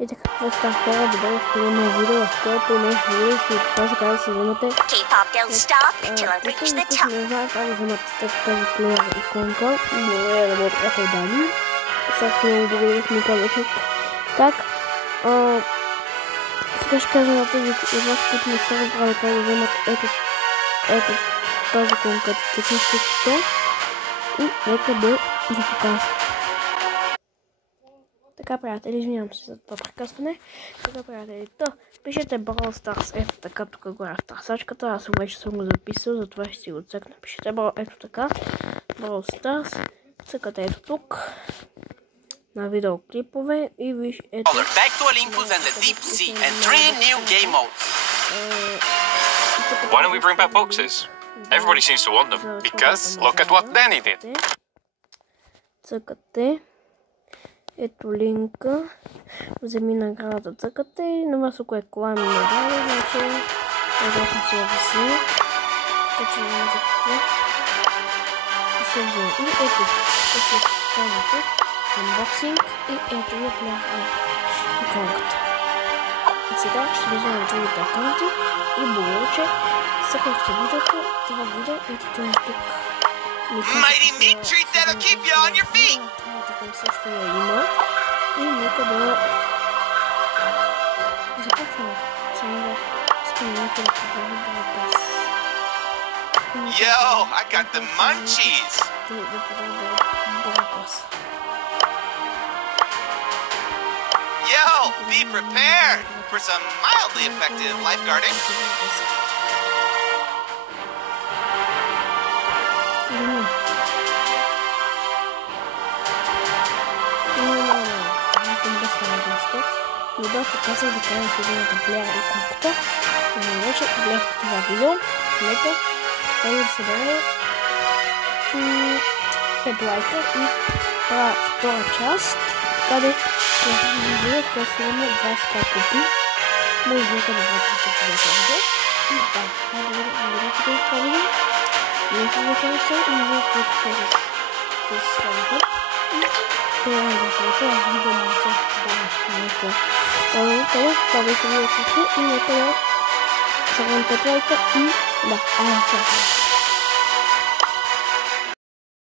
И така, какво става хора, добре в едно видео, в което не говорих и покажа как да се вземате. Не знае как да вземат тази плеер иконка. Благодаря да бъдат приятел Дани. Сега много благодаря, ми казах как. Сега ще кажа на тези от вас, които не са разбрали как да вземат ето тази иконка, техническото. И нека да ви покажа. Така, приятели, извинявам се за това прекъсване. Така, приятели, пишете Brawl Stars, ето така, тук горе в търсачката. Аз вече съм го записал, затова ще си го цъкна. Пишете ето така, Brawl Stars, цъкате ето тук на видеоклипове и виж ето. Why don't we bring back boxes? Everybody seems to want them, because look at what Danny did. Цъкате. Ето линка. Вземи наградата, цъкате. На вас ако е кола ми награда, значи ето съм си я висия. Така че няма за какво. И се взема. И ето. Ето се казвате. Unboxing. И ето я плеер иконката. И сега ще влизам на другите акаунти. И благодаря, че съхахте видеото. Това видео ето това тук. Mighty meat treat that'll keep you on your feet. Също я има. И нека да започваме. Само да споменете да подава Brawl Pass. Yo, I got the munchies. Да подава Brawl Pass. Yo, be prepared for some mildly effective lifeguarding. И да показвам да кажа видеото на плеера и копката. И вече гледахте това видео. Нека да се събере 5 лайка и правя втора част. Така да видео, което се има 20 копи. Може нека да бъдете в това видео. И да, благодаря за това видео. Не се захарате и не ви отпускате с славата. И това е видео на това. Това беше видеото и нека да се върнете лайка и да,